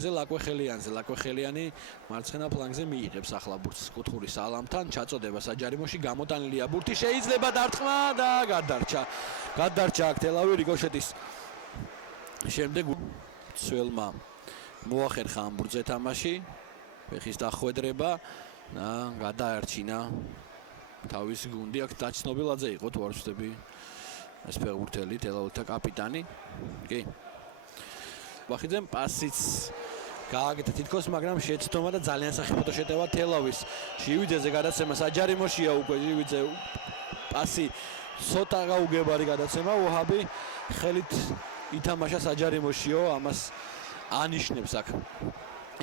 ჭკვიძე ლაკვეხელიანი მარცხენა ფლანგზე მიიღებს ახლა ბურთს კუთხური სალამთან ჩაწოდება საჯარიმოში გამოტანილია ბურთი შეიძლება დარტყმა და გადარჩა აქ თელავი რიკოშეტის შემდეგ ცველმა მოახერხა ამ ბურთზე თამაში ფეხის დახვედრება და გადაარჩინა თავის გუნდი აქ დაჩნობილაძე იყო თუ არ ვცდები ეს ფეხბურთელი თელავილთა კაპიტანი კი ვახიძემ პასიც გააკეთა თითქოს მაგრამ შეცდომა და ძალიან სახიფათო შეტევა თელავის ჟივიძეზე გადაცემა საჯარიმოშია უკვე ჟივიძე პასი ცოტა გაუგებარი გადაცემა ვაჰაბი ხელით ითამაშა საჯარიმოშიო ამას ანიშნებს აქ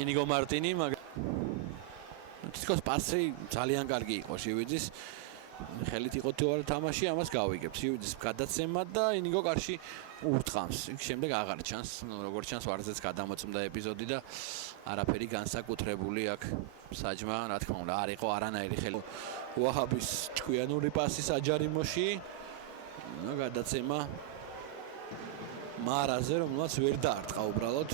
ინიგო მარტინი მაგრამ თითქოს პასი ძალიან კარგი იყო ჟივიძის ხელით იყო თუ არა თამაში ამას გავიგებს ჟივიძის გადაცემა და ინიგო კარში ურტყამს იქ შემდეგ აღარ ჩანს როგორც ჩანს ვარზეც გადამოწმდა ეპიზოდი და არაფერი განსაკუთრებული აქ საჯმა რა თქმა უნდა არ იყო არანაირი ხელი ვაჰაბის ჭკვიანური პასი საჯარიმოში და გადაცემა მარაზე რომელსაც ვერ დაარტყა უბრალოდ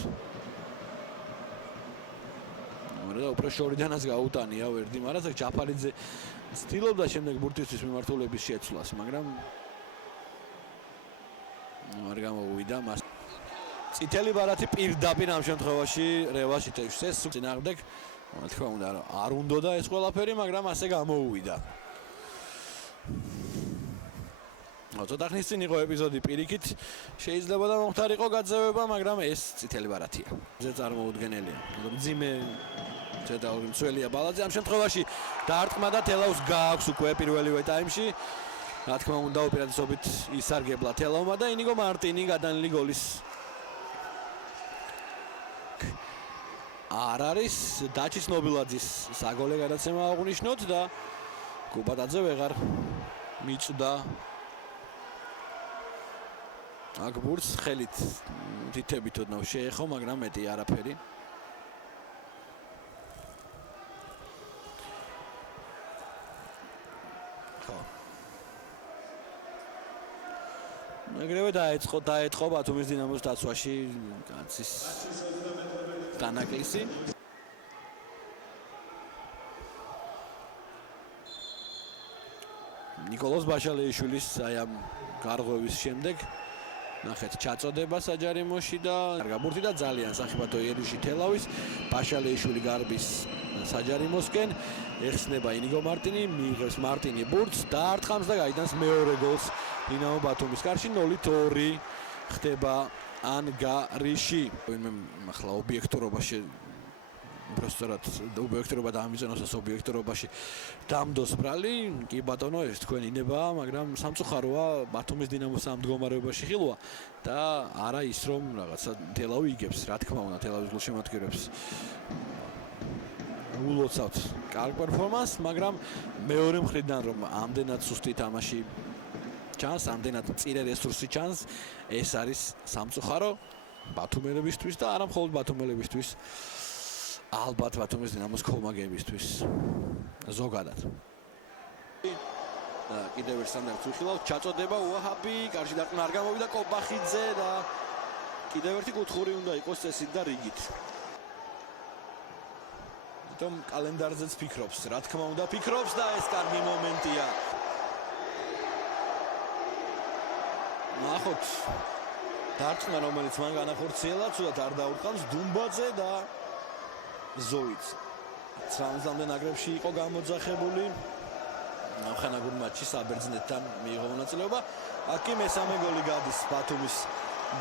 და უფრო შორიდანაც გაუტანია ვერდი მარას აქ ჯაფარიძე ცდილობდა შემდეგ ბურთისთვის მიმართულების შეცვლას მაგრამ არ გამოვიდა მას წითელი ბარათი პირდაპირ ამ შემთხვევაში რევაში თევსეს წინააღმდეგ რა თქმა უნდა არ უნდოდა ეს ყველაფერი მაგრამ ასე გამოუვიდა ცოტა ხნის წინ იყო ეპიზოდი პირიქით შეიძლება და მომხდარიყო გაძევება მაგრამ ეს წითელი ბარათია ზე წარმოუდგენელია მძიმე ცოტა მცველია ბალაძე ამ შემთხვევაში დაარტყმა და თელავს გააქვს უკვე პირველივე ტაიმში რა თქმა უნდა უპირატესობით ისარგებლა თელავმა და ინიგო მარტინი გადანილი გოლის არ არის დაჩის ნობილაძის საგოლე გადაცემა აღნიშნოთ და კუბატაძე ვეღარ მიწვდა აქ ბურთს ხელით თითებით ოდნავ შეეხო მაგრამ მეტი არაფერი ეგრევე დაეწყო ბათუმის დინამოს დაცვაში კაცის დანაკლისი ნიკოლოზ ბაშალეიშვილის აი ამ გარღვევის შემდეგ ნახეთ ჩაწოდება საჯარიმოში და კარგა ბურთი და ძალიან სახიფათო ერიში თელავის ბაშალეიშვილი გარბის საჯარიმოსკენ ეხსნება ინიგო მარტინი მიიღებს მარტინი ბურთს დაარტყამს და გაიტანს მეორე გოლს დინამო ბათუმის კარში 0-2 ხდება ანგარიში ახლა ობიექტურობაში პროსტორად ობიექტურობა დაამიწენოს ეს ობიექტურობაში დამდოს ბრალი კი ბატონო ეს თქვენი ნებაა მაგრამ სამწუხაროა ბათუმის დინამოს ამ მდგომარეობაში ხილვა და არა ის რომ რაღაცა თელავი იგებს რა თქმა უნდა თელავის გულშემატკივრებს ულოცავთ კარგ პერფორმანსს მაგრამ მეორე მხრიდან რომ ამდენად სუსტი თამაში ჩანს ამდენად მწირე რესურსი ჩანს ეს არის სამწუხარო ბათუმელებისთვის და არა მხოლოდ ბათუმელებისთვის ალბათ ბათუმის დინამოს ქოლმაგებისთვის ზოგადად და კიდევ ერთ სტანდარტს ვიხილავ ჩაწოდება უაჰაბი კარში დარტყმა არ გამოვიდა კობახიძე და კიდევ ერთი კუთხური უნდა იყოს წესით და რიგით თვითონ კალენდარზეც ფიქრობს რა თქმა უნდა ფიქრობს და ეს კარგი მომენტია ნახოთ დარტყმა რომელიც მან განახორციელა ცუდად არ დაურყავს დუმბაძე და ზოიც ცრამლამდე ნაკრებში იყო გამოძახებული ამხანაგურ მატჩში საბერძნეთთან მიიღო მონაწილეობა აქ კი მესამე გოლი გადის ბათუმის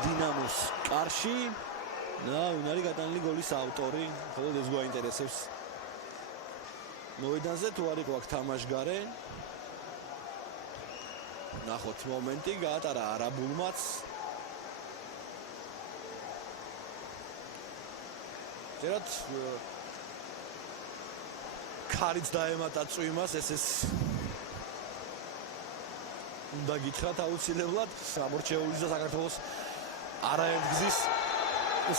დინამოს კარში და ვინ არის გადანილი გოლის ავტორი ხოლმე ეს გვაინტერესებს მოედანზე თუ არ იყო აქ თამაშგარე ნახოთ მომენტი გაატარა არაბულმაც წერათ ქარიც დაემატა წვიმას ეს უნდა გითხრათ აუცილებლად სამორჩეულის და საქართველოს არაერთგზის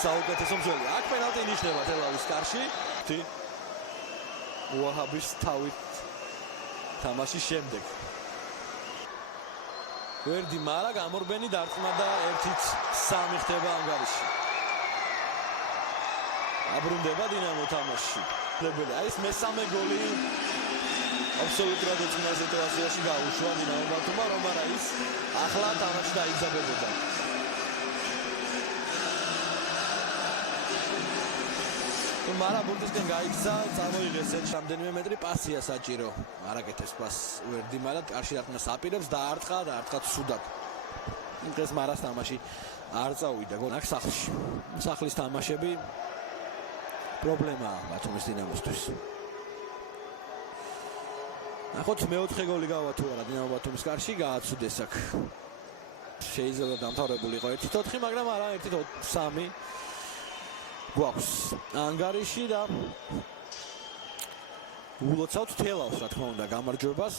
საუკეთესო მცველი აქ პენალტი ნიშნება თელავის კარში უაჰაბის თავით თამაშის შემდეგ ვერდი მარა გამორბენი დარტყმა და 1-3 ხდება ანგარიში აბრუნდება დინამო თამაში. აი ეს მესამე გოლი აბსოლუტურად უცნაურ სიტუაციაში გაუშვა დინამო ბათუმმა, რომ არა ის ახლა თამაში დაიძაბებოდა. მარა ბურთისკენ გაიქცა, წარმოიღეს ერთ რამდენიმე მეტრი პასია საჭირო. არაკეთებს პასს ვერდი, მაგრამ კარში დარტყმას აპირებს და არტყა ცუდად. დღეს მარას თამაში არ წავიდა გონაკ სახლში. სახლის თამაშები პრობლემაა ბათუმის დინამოსთვის. ნახოთ მეოთხე გოლი გავა თუ არა დინამო ბათუმის კარში, გააცუდეს აქ. შეიძლება დამთავრებული იყო 1-4, მაგრამ არა 1-3 გვაქვს ანგარიში და ულოცავთ თელავს, რა თქმა უნდა, გამარჯვებას.